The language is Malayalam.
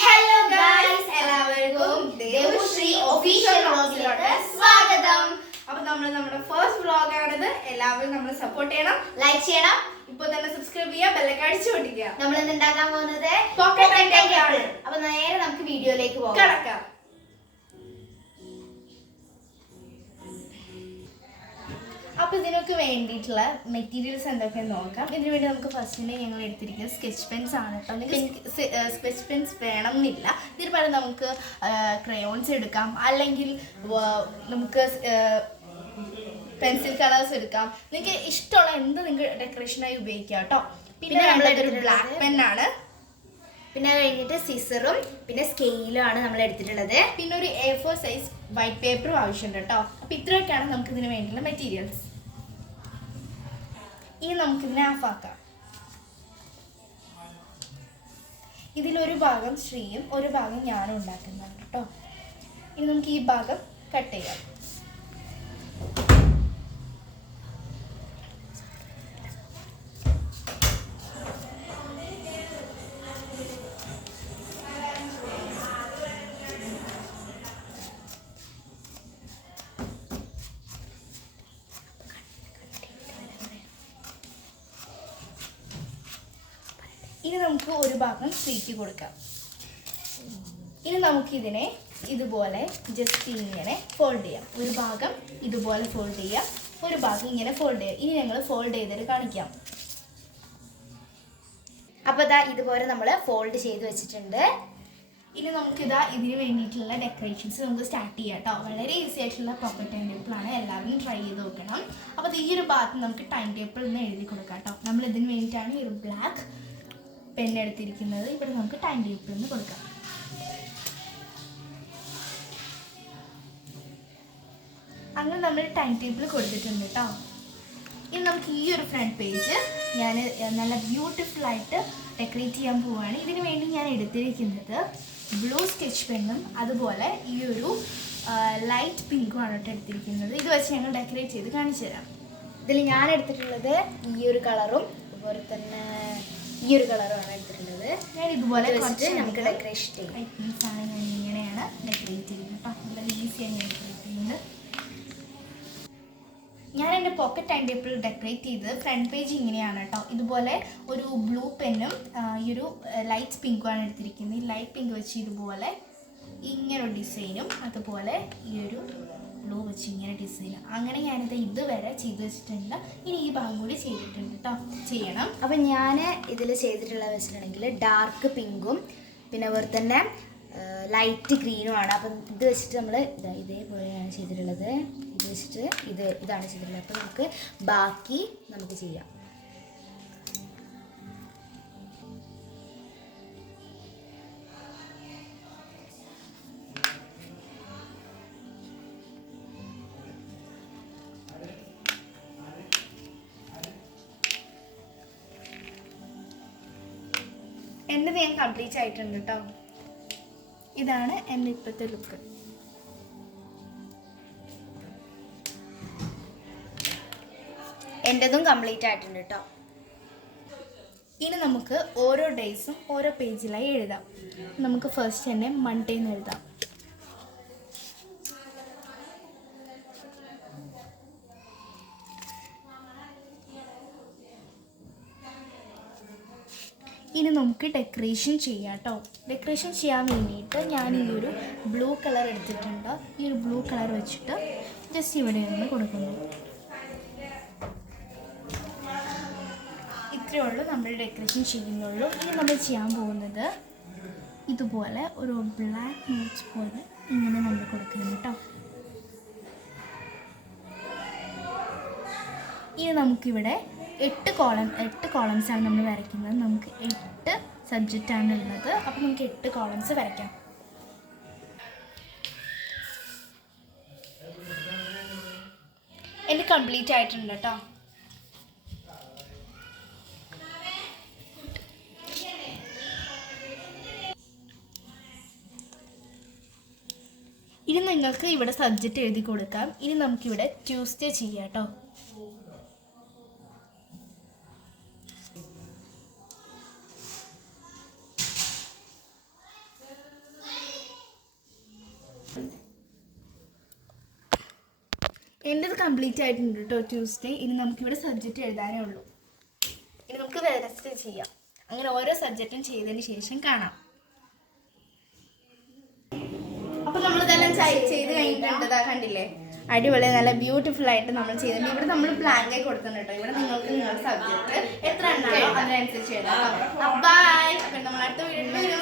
ഹലോ ഗൈസ്, എല്ലാവർക്കും ദേവുശ്രീ ഒഫീഷ്യൽ വ്ളോഗിലോട്ട് സ്വാഗതം. അപ്പോൾ നമ്മുടെ ഫസ്റ്റ് വ്ളോഗാണിത്. എല്ലാവരും നമ്മൾ സപ്പോർട്ട് ചെയ്യണം, ലൈക്ക് ചെയ്യണം, ഇപ്പോൾ തന്നെ സബ്സ്ക്രൈബ് ചെയ്യുക, ബെല്ലൊക്കെ അടിച്ചു പൊട്ടിക്കുക. നമ്മൾ ഇന്ന് ഉണ്ടാക്കാൻ പോകുന്നത് പോക്കറ്റ് ആണ്. അപ്പോൾ നേരെ നമുക്ക് വീഡിയോയിലേക്ക് പോകാം, കിടക്കാം. അപ്പോൾ ഇതിനൊക്കെ വേണ്ടിയിട്ടുള്ള മെറ്റീരിയൽസ് എന്തൊക്കെയെന്ന് നോക്കാം. ഇതിനു വേണ്ടി നമുക്ക് ഫസ്റ്റിനെ ഞങ്ങൾ എടുത്തിരിക്കുന്നത് സ്കെച്ച് പെൻസ് ആണ് കേട്ടോ. നിങ്ങൾക്ക് സ്കെച്ച് പെൻസ് വേണം എന്നില്ല. ഇതിന് പകരം നമുക്ക് ക്രയോൺസ് എടുക്കാം, അല്ലെങ്കിൽ നമുക്ക് പെൻസിൽ കളേഴ്സ് എടുക്കാം. നിങ്ങൾക്ക് ഇഷ്ടമുള്ള എന്ത് നിങ്ങൾക്ക് ഡെക്കറേഷനായി ഉപയോഗിക്കാം കേട്ടോ. പിന്നെ നമ്മളൊരു ബ്ലാക്ക് പെന്നാണ്, പിന്നെ കഴിഞ്ഞിട്ട് സിസറും പിന്നെ സ്കെയിലും ആണ് നമ്മൾ എടുത്തിട്ടുള്ളത്. പിന്നെ ഒരു A4 സൈസ് വൈറ്റ് പേപ്പറും ആവശ്യമുണ്ട് കേട്ടോ. അപ്പോൾ ഇത്രയൊക്കെയാണ് നമുക്ക് ഇതിന് വേണ്ടിയുള്ള മെറ്റീരിയൽസ്. ഇനി നമുക്കിതിനെ ഓഫാക്കാം. ഇതിലൊരു ഭാഗം ശ്രീയും ഒരു ഭാഗം ഞാനും ഉണ്ടാക്കുന്നുണ്ട് കേട്ടോ. ഇനി നമുക്ക് ഈ ഭാഗം കട്ട് ചെയ്യാം. ഇനി നമുക്ക് ഒരു ഭാഗം ശ്രീക്ക് കൊടുക്കാം. ഇനി നമുക്കിതിനെ ഇതുപോലെ ജസ്റ്റ് ഇങ്ങനെ ഫോൾഡ് ചെയ്യാം. ഒരു ഭാഗം ഇതുപോലെ ഫോൾഡ് ചെയ്യാം, ഒരു ഭാഗം ഇങ്ങനെ ഫോൾഡ് ചെയ്യാം. ഇനി ഞങ്ങൾ ഫോൾഡ് ചെയ്തിട്ട് കാണിക്കാം. അപ്പോൾ ഇതാ ഇതുപോലെ നമ്മൾ ഫോൾഡ് ചെയ്ത് വെച്ചിട്ടുണ്ട്. ഇനി നമുക്കിതാ ഇതിന് വേണ്ടിയിട്ടുള്ള ഡെക്കറേഷൻസ് നമുക്ക് സ്റ്റാർട്ട് ചെയ്യാം കേട്ടോ. വളരെ ഈസി ആയിട്ടുള്ള പോക്കറ്റ് ടൈം ടേബിളാണ്, എല്ലാവരും ട്രൈ ചെയ്ത് നോക്കണം. അപ്പോൾ ഈ ഒരു ഭാഗത്ത് നമുക്ക് ടൈം ടേബിൾ ഒന്ന് എഴുതി കൊടുക്കാം കേട്ടോ. നമ്മൾ ഇതിന് വേണ്ടിയിട്ടാണ് ഈ ഒരു ബ്ലാക്ക് പെന്നെടുത്തിരിക്കുന്നത്. ഇവിടെ നമുക്ക് ടൈം ടേബിൾ ഒന്ന് കൊടുക്കാം. അങ്ങനെ നമ്മൾ ടൈം ടേബിൾ കൊടുത്തിട്ടുണ്ട് കേട്ടോ. ഇനി നമുക്ക് ഈ ഒരു ഫ്രണ്ട് പേജ് ഞാൻ നല്ല ബ്യൂട്ടിഫുള്ളായിട്ട് ഡെക്കറേറ്റ് ചെയ്യാൻ പോവുകയാണ്. ഇതിന് വേണ്ടി ഞാൻ എടുത്തിരിക്കുന്നത് ബ്ലൂ സ്കെച്ച് പെന്നും അതുപോലെ ഈ ഒരു ലൈറ്റ് പിങ്കും ആണ് കേട്ടോ എടുത്തിരിക്കുന്നത്. ഇത് വെച്ച് ഞങ്ങൾ ഡെക്കറേറ്റ് ചെയ്ത് കാണിച്ചു തരാം. ഇതിൽ ഞാൻ എടുത്തിട്ടുള്ളത് ഈ ഒരു കളറും അതുപോലെ തന്നെ ഈ ഒരു കളറാണ് എടുത്തിട്ടുള്ളത്. ഞാൻ ഇതുപോലെ നമുക്ക് ഡെക്കറേഷൻ ചെയ്യാം. ആണ് ഞാൻ ഇങ്ങനെയാണ് ഡെക്കറേറ്റ് ചെയ്യുന്നത്. അപ്പം നല്ല ഈസിയാണ് ഞാൻ ഡെക്കറേറ്റ് ചെയ്യുന്നത്. ഞാൻ എൻ്റെ പോക്കറ്റ് ടൈം ടേബിൾ ഡെക്കറേറ്റ് ചെയ്ത് ഫ്രണ്ട് പേജ് ഇങ്ങനെയാണ് കേട്ടോ. ഇതുപോലെ ഒരു ബ്ലൂ പെന്നും ഈ ഒരു ലൈറ്റ് പിങ്കുമാണ് എടുത്തിരിക്കുന്നത്. ഈ ലൈറ്റ് പിങ്ക് വെച്ച് ഇതുപോലെ ഇങ്ങനൊരു ഡിസൈനും അതുപോലെ ഈ ഒരു ബ്ലൂ വെച്ച് ഇങ്ങനെ ഡിസൈനും, അങ്ങനെ ഞാനിത് ഇതുവരെ ചെയ്ത് വെച്ചിട്ടുണ്ട്. ഇനി ഈ ഭാഗം കൂടി ചെയ്തിട്ടുണ്ട് കേട്ടോ, ചെയ്യണം. അപ്പം ഞാൻ ഇതിൽ ചെയ്തിട്ടുള്ളത് വെച്ചിട്ടുണ്ടെങ്കിൽ ഡാർക്ക് പിങ്കും പിന്നെ അതുപോലെ തന്നെ ലൈറ്റ് ഗ്രീനുമാണ്. അപ്പം ഇത് വെച്ചിട്ട് നമ്മൾ ഇതേപോലെയാണ് ചെയ്തിട്ടുള്ളത്. ഇത് വെച്ചിട്ട് ഇതാണ് ചെയ്തിട്ടുള്ളത്. അപ്പം നമുക്ക് ബാക്കി നമുക്ക് ചെയ്യാം. എൻ്റെ ഞാൻ കംപ്ലീറ്റ് ആയിട്ടുണ്ട് കേട്ടോ. ഇതാണ് എൻ്റെ ഇപ്പോഴത്തെ ലുക്ക്. എൻ്റെതും കംപ്ലീറ്റ് ആയിട്ടുണ്ട് കേട്ടോ. ഇനി നമുക്ക് ഓരോ ഡേയ്സും ഓരോ പേജിലായി എഴുതാം. നമുക്ക് ഫസ്റ്റ് തന്നെ മൺഡേന്ന് എഴുതാം. ഇനി നമുക്ക് ഡെക്കറേഷൻ ചെയ്യാം കേട്ടോ. ഡെക്കറേഷൻ ചെയ്യാൻ വേണ്ടിയിട്ട് ഞാൻ ഈ ഒരു ബ്ലൂ കളർ എടുത്തിട്ടുണ്ട്. ഈ ഒരു ബ്ലൂ കളർ വെച്ചിട്ട് ജസ്റ്റ് ഇവിടെ നിന്ന് കൊടുക്കുന്നു. ഇത്രയേ ഉള്ളൂ നമ്മൾ ഡെക്കറേഷൻ ചെയ്യുന്നുള്ളൂ. ഇനി നമ്മൾ ചെയ്യാൻ പോകുന്നത് ഇതുപോലെ ഒരു ബ്ലാക്ക് നോട്ട്സ് പോലെ ഇങ്ങനെ നമ്മൾ കൊടുക്കുന്നു കേട്ടോ. ഇനി നമുക്കിവിടെ 8 കോളംസാണ് നമ്മൾ വരയ്ക്കുന്നത്. നമുക്ക് 8 സബ്ജക്റ്റാണ് ഉള്ളത്. അപ്പോൾ നമുക്ക് 8 കോളംസ് വരയ്ക്കാം. എനിക്ക് കംപ്ലീറ്റ് ആയിട്ടുണ്ട് കേട്ടോ. ഇനി നിങ്ങൾക്ക് ഇവിടെ സബ്ജക്റ്റ് എഴുതി കൊടുക്കാം. ഇനി നമുക്കിവിടെ ട്യൂസ്ഡേ ചെയ്യാം കേട്ടോ. എൻ്റെത് കംപ്ലീറ്റ് ആയിട്ടുണ്ട് കേട്ടോ ട്യൂസ്ഡേ. ഇനി നമുക്കിവിടെ സബ്ജക്റ്റ് എഴുതാനേ ഉള്ളൂ. ഇനി നമുക്ക് വെനസ്ഡേ ചെയ്യാം. അങ്ങനെ ഓരോ സബ്ജക്റ്റും ചെയ്തതിന് ശേഷം കാണാം. അപ്പോൾ നമ്മളിതെല്ലാം ചെയ്ത് കഴിഞ്ഞിട്ടുണ്ട്. കണ്ടില്ലേ, അടിപൊളി നല്ല ബ്യൂട്ടിഫുൾ ആയിട്ട് നമ്മൾ ചെയ്തിട്ടുണ്ട്. ഇവിടെ നമ്മൾ ബ്ലാങ്ക് കൊടുത്തിട്ടുണ്ട് കേട്ടോ. ഇവിടെ നിങ്ങൾക്ക് നിങ്ങളുടെ സബ്ജക്റ്റ് എത്ര എണ്ണാണോ അതിനനുസരിച്ച് എഴുതാം. ബൈ. അപ്പം നമ്മൾ അടുത്ത വീഡിയോ